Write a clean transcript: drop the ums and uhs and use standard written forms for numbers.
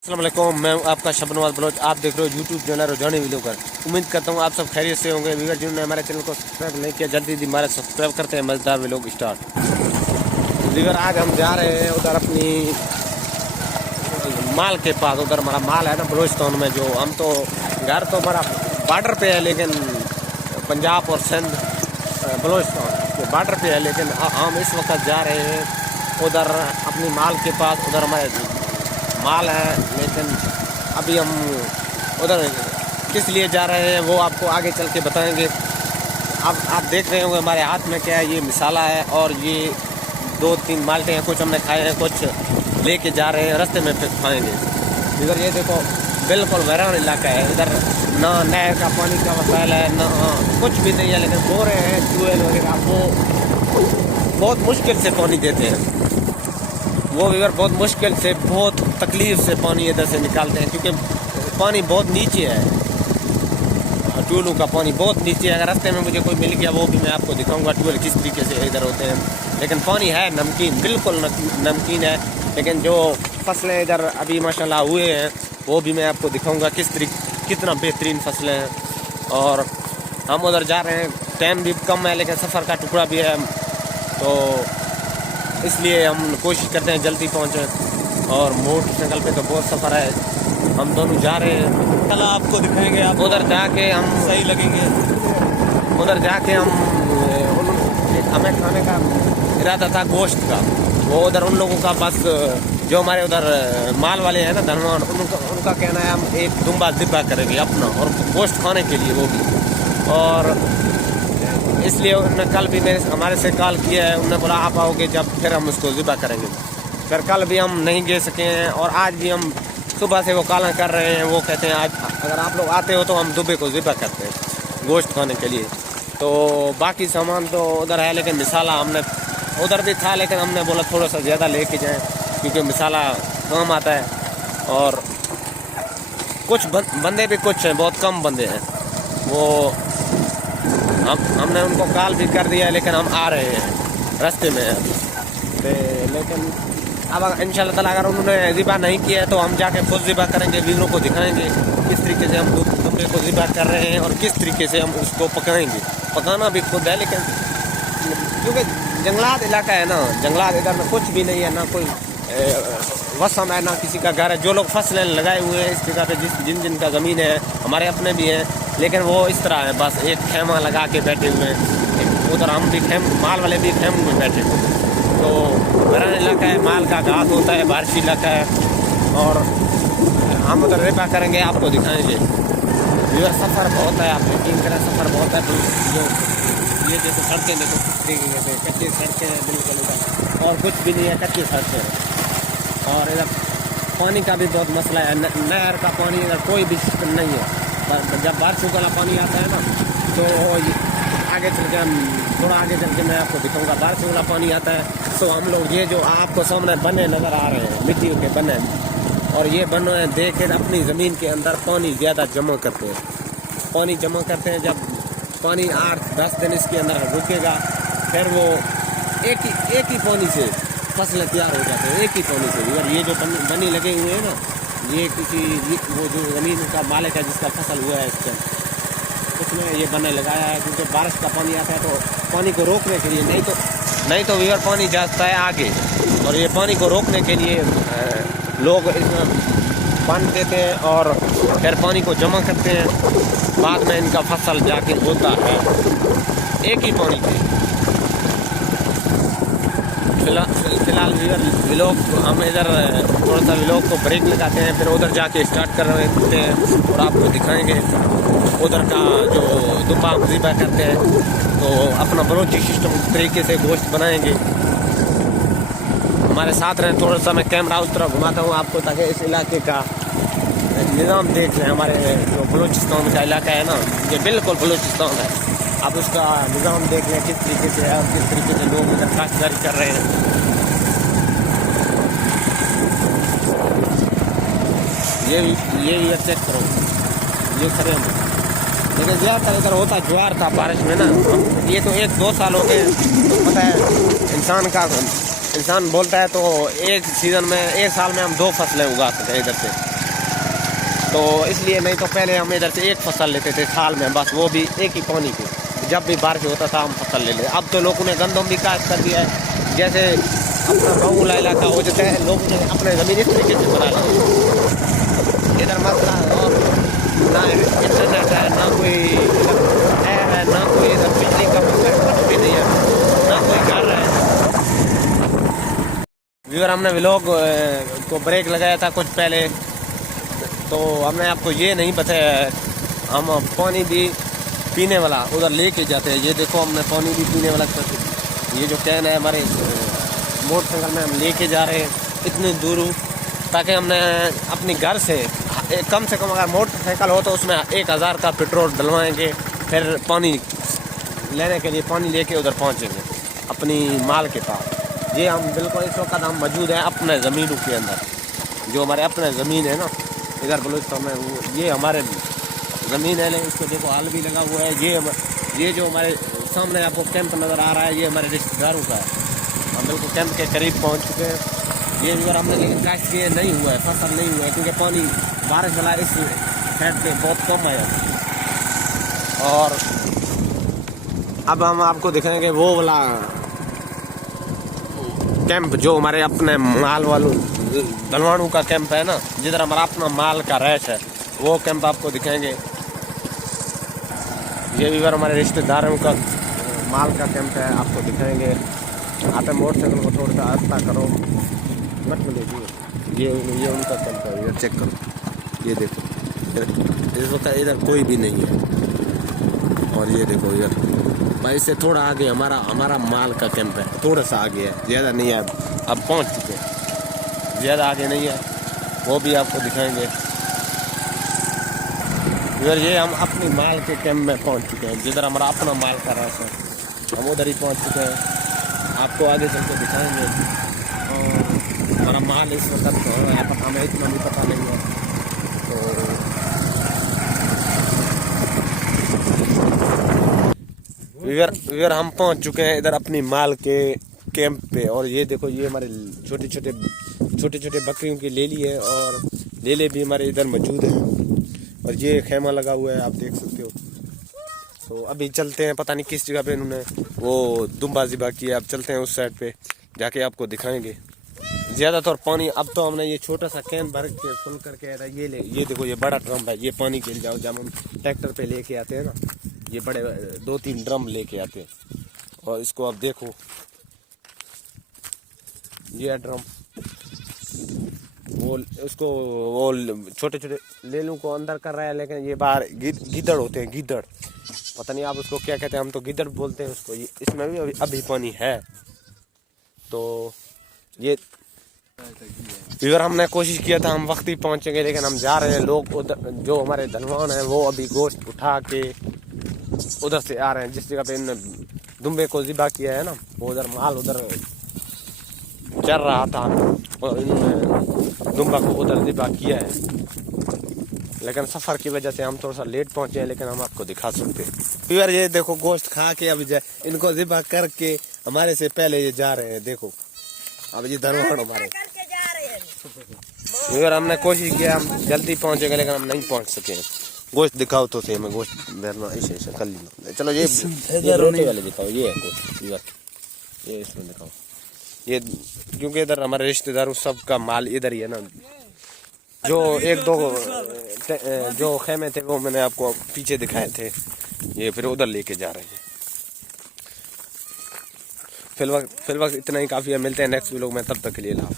अस्सलाम वालेकुम, मैं आपका शबनवाज बलोच। आप देख रहे हो यूट्यूब चैनल रुझानी व्लॉगर। उम्मीद करता हूँ आप सब खैरियत से होंगे। व्यूअर जिन्होंने हमारे चैनल को सब्सक्राइब नहीं किया जल्दी हमारा सब्सक्राइब करते हैं। मज़ेदार व्लॉग स्टार्ट। व्यूअर आज हम जा रहे हैं उधर अपनी माल के पास। उधर हमारा माल है ना बलोचिस्तान में। जो हम तो घर तो हमारा बॉर्डर पे है, लेकिन पंजाब और सिंध बलोचिस्तान के बॉर्डर पे है, लेकिन हम इस वक्त जा रहे हैं उधर अपनी माल के पास। उधर हमारे माल है, लेकिन अभी हम उधर किस लिए जा रहे हैं वो आपको आगे चल के बताएंगे। अब आप देख रहे होंगे हमारे हाथ में क्या है, ये मिसाला है और ये 2-3 माल्टे हैं। कुछ हमने खाए हैं, कुछ लेके जा रहे हैं, रास्ते में फिर खाएंगे। इधर ये देखो बिल्कुल वीरान इलाका है। इधर ना नहर का पानी का वसाइल है, ना कुछ भी नहीं है, लेकिन बोरे हैं, ट्यूबवेल वगैरह वो बहुत मुश्किल से पानी देते हैं। वो व्यूअर बहुत मुश्किल से, बहुत तकलीफ से पानी इधर से निकालते हैं, क्योंकि पानी बहुत नीचे है। ट्यूबवेलों का पानी बहुत नीचे है। अगर रास्ते में मुझे कोई मिल गया वो भी मैं आपको दिखाऊंगा ट्यूबवेल किस तरीके से इधर होते हैं। लेकिन पानी है नमकीन, बिल्कुल नमकीन है। लेकिन जो फसलें इधर अभी माशाल्लाह हुए हैं वो भी मैं आपको दिखाऊंगा कितना बेहतरीन फसलें हैं। और हम उधर जा रहे हैं, टाइम भी कम है, लेकिन सफ़र का टुकड़ा भी है, तो इसलिए हम कोशिश करते हैं जल्दी पहुँचें। और मोटरसाइकिल पे तो बहुत सफ़र है। हम दोनों जा रहे हैं, कल आपको दिखाएंगे। आप उधर जाके हम सही लगेंगे। उधर जाके हमें खाने का इरादा था गोश्त का। वो उधर उन लोगों का बस जो हमारे उधर माल वाले हैं ना धनवान, उनका कहना है हम एक दुम्बा ज़िब्हा करेंगे अपना, और गोश्त खाने के लिए वो भी। और इसलिए उन्होंने कल भी हमारे से कॉल किया है। उन्होंने बोला आप आओगे जब फिर हम उसको ज़िब्हा करेंगे। फिर कल भी हम नहीं गए सके हैं, और आज भी हम सुबह से वो कॉल कर रहे हैं। वो कहते हैं आज अगर आप लोग आते हो तो हम दुबे को ज़िब्हा करते हैं गोश्त खाने के लिए। तो बाकी सामान तो उधर है, लेकिन मिसाला हमने उधर भी था, लेकिन हमने बोला थोड़ा सा ज़्यादा लेके जाएं, क्योंकि मिसाला काम आता है। और कुछ बंदे भी कुछ हैं, बहुत कम बंदे हैं। वो हमने उनको कॉल भी कर दिया, लेकिन हम आ रहे हैं, रास्ते में हैं। लेकिन अब इंशाल्लाह ताला अगर उन्होंने ज़िब्हा नहीं किया है तो हम जाके खुद ज़िब्हा करेंगे। वीरों को दिखाएंगे किस तरीके से हम दुम्बे को ज़िब्हा कर रहे हैं और किस तरीके से हम उसको पकाएंगे। पकाना भी खुद है, लेकिन क्योंकि जंगलात इलाका है ना, जंगलात इधर में कुछ भी नहीं है, ना कोई वसम है, ना किसी का घर है। जो लोग फसलें लगाए हुए हैं इस जगह पे, जिन का ज़मीन है, हमारे अपने भी हैं, लेकिन वो इस तरह है, बस एक खेमा लगा के बैठे हुए हैं। उधर हम भी माल वाले भी खेम में बैठे हुए हैं। तो वीरान इलाका है, माल का घास होता है, बारिशी इलाका है। और हम उधर ज़िब्हा करेंगे, आपको दिखाएंगे। व्यूअर सफ़र बहुत है, आप यकीन करें सफ़र बहुत है। जो ये देखो सड़कें देखो कच्ची सड़कें हैं बिल्कुल इधर, और कुछ भी नहीं है, कच्ची सड़कें। और इधर पानी का भी बहुत मसला है। नहर का पानी इधर कोई भी सिस्टम नहीं है। जब बारिश वाला पानी आता है ना, तो आगे चल के थोड़ा आगे चल के मैं आपको दिखाऊंगा। बारिश वाला पानी आता है तो हम लोग ये जो आपको सामने बने नज़र आ रहे हैं, मिट्टी के बने, और ये बने दे के अपनी ज़मीन के अंदर पानी ज़्यादा जमा करते हैं। पानी जमा करते हैं, जब पानी 8-10 दिन इसके अंदर रुकेगा, फिर वो एक ही पानी से फसलें तैयार हो जाते हैं, एक ही पानी से। और ये जो बनी लगे हुए हैं ना, ये किसी वो जो ज़मीन का मालिक है जिसका फसल हुआ है इसके, उसने ये बने लगाया है, क्योंकि बारिश का पानी आता है तो पानी को रोकने के लिए। नहीं तो व्यूअर पानी जाता है आगे, और ये पानी को रोकने के लिए लोग इसमें बांध देते हैं और फिर पानी को जमा करते हैं। बाद में इनका फसल जाके होता है एक ही पानी पे। फिलहाल व्लॉग हम इधर थोड़ा सा व्लॉग को ब्रेक लगाते हैं, फिर उधर जाके स्टार्ट कर रहे हैं और आपको दिखाएंगे उधर का जो दुम्बा हम ज़िब्हा करते हैं। तो अपना बलोची सिस्टम तरीके से गोश्त बनाएंगे। हमारे साथ रहें, थोड़ा सा मैं कैमरा उस तरह घुमाता हूँ आपको, ताकि इस इलाके का निज़ाम देख लें। हमारे जो बलूचिस्तान का इलाका है ना, ये बिल्कुल बलूचिस्तान है। आप उसका निज़ाम देख लें किस तरीके से है और किस तरीके से लोग इधर काश्तकारी कर रहे हैं। ये भी चेक करो, ये खड़े हैं। लेकिन ज़्यादातर इधर होता ज्वार था बारिश में ना। ये तो 1-2 साल हो गए, तो पता है इंसान बोलता है तो एक सीज़न में, एक साल में हम 2 फसलें उगा सकते हैं इधर से। तो इसलिए, नहीं तो पहले हम इधर से एक फसल लेते थे साल में बस, वो भी एक ही पानी पे, जब भी बारिश होता था हम फसल ले लेते। अब तो लोगों ने गंदम भी काश कर दिया है, जैसे अपना गाँव इलाका हो जाता है, लोगों ने अपने ज़मीन इस तरीके से बना ली। इधर मसला और ना इंटरनेट है, ना कोई है, ना कोई इधर बिजली का मसला, कुछ भी नहीं है, ना कोई घर है। व्यूअर, हमने व्लॉग को ब्रेक लगाया था कुछ पहले, तो हमने आपको ये नहीं बताया, हम पानी भी पीने वाला उधर लेके जाते हैं। ये देखो, हमने पानी भी पीने वाला, ये जो कैन है हमारे मोटरसाइकिल में हम लेके जा रहे हैं इतनी दूर, ताकि हमने अपने घर से कम अगर मोटरसाइकिल हो तो उसमें 1000 का पेट्रोल डलवाएंगे, फिर पानी लेने के लिए पानी लेके उधर पहुंचेंगे अपनी माल के पास। ये हम बिल्कुल इस वक्त हम मौजूद हैं अपने ज़मीनों के अंदर, जो हमारे अपने ज़मीन है ना इधर बलूचिस्तान में, ये हमारे ज़मीन है। लेकिन इसको देखो हाल भी लगा हुआ है। ये जो हमारे सामने आपको कैंप नज़र आ रहा है, ये हमारे रिश्तेदारों का है। हम बिल्कुल कैंप के करीब पहुंच चुके हैं। ये भी हमने लेकिन काश्त किए नहीं हुआ है, फसल नहीं हुआ है, क्योंकि पानी बारिश वाला इस साइड पे बहुत कम है। और अब हम आपको दिखाएंगे वो वाला कैंप जो हमारे अपने माल वालों दलवानों का कैंप है ना, जिधर हमारा अपना माल का रैश है, वो कैंप आपको दिखाएंगे। ये भी हमारे रिश्तेदारों का माल का कैंप है, आपको दिखाएंगे। आप मोटरसाइकिल को थोड़ा सा आस्ता करो, मत लीजिए। ये उनका कैंप है, ये चेक करो, ये देखो इस वक्त इधर कोई भी नहीं है। और ये देखो इधर भाई से थोड़ा आगे हमारा माल का कैंप है, थोड़ा सा आगे है, ज़्यादा नहीं है। अब पहुंच चुके हैं, ज़्यादा आगे नहीं है, वो भी आपको दिखाएंगे। इधर ये हम अपनी माल के कैंप में पहुंच चुके हैं, जिधर हमारा अपना माल का रस है, हम उधर ही पहुंच चुके हैं। आपको आगे चल के दिखाएंगे। और हमारा माल इस वक्त है, पता हमें इतना भी पता नहीं है। तो इधर हम पहुंच चुके हैं इधर अपनी माल के कैंप पे। और ये देखो, ये हमारे छोटे छोटे बकरियों की लेली है, और लेले भी हमारे इधर मौजूद है। और ये खेमा लगा हुआ है, आप देख सकते हो। तो अभी चलते हैं, पता नहीं किस जगह पे इन्होंने वो दुम्बा ज़िबा किया। अब चलते हैं उस साइड पे, जाके आपको दिखाएंगे। ज़्यादातर पानी अब तो हमने ये छोटा सा कैन भर के फुल करके ये देखो, ये बड़ा ड्रम है, ये पानी के लिए जाओ, जब हम ट्रैक्टर पे लेके आते हैं ना, ये बड़े 2-3 ड्रम लेके आते हैं। और इसको आप देखो, ये ड्रम, वो उसको वो छोटे लेलू को अंदर कर रहा है, लेकिन ये बाहर गिद्दड़ होते हैं, गिद्दड़, पता नहीं आप उसको क्या कहते हैं, हम तो गिद्दड़ बोलते हैं उसको। इसमें भी अभी पानी है। तो ये इधर हमने कोशिश किया था हम वक्त ही पहुंचेंगे, लेकिन हम जा रहे हैं। लोग उधर जो हमारे धनवान हैं वो अभी गोश्त उठा के उधर से आ रहे हैं, जिस जगह पे इन्होंने दुम्बे को ज़िबा किया है ना, वो उधर माल उधर चल रहा था, और इन्होंने दुम्बा को उधर ज़िबा किया है। लेकिन सफ़र की वजह से हम थोड़ा सा लेट पहुंचे हैं, लेकिन हम आपको दिखा सकते हैं। यार ये देखो, गोश्त खा के अब इनको ज़िबा करके हमारे से पहले ये जा रहे हैं। देखो अब ये धनवान हमारे, यार हमने कोशिश किया हम जल्दी पहुंचेंगे, लेकिन हम नहीं पहुंच सके। गोश्त दिखाओ तो सही, मैं गोश्त मेरना ऐसे कर ली। चलो ये रोटी वाले दिखाओ, ये है गोश्त, ये इसमें दिखाओ। ये क्योंकि इधर हमारे रिश्तेदारों सबका माल इधर ही है ना। जो 1-2 जो खेमे थे वो मैंने आपको पीछे दिखाए थे, ये फिर उधर लेके जा रहे हैं। फिलहाल इतना ही काफ़ी है। मिलते हैं नेक्स्ट व्लॉग में, तब तक के लिए लाभ।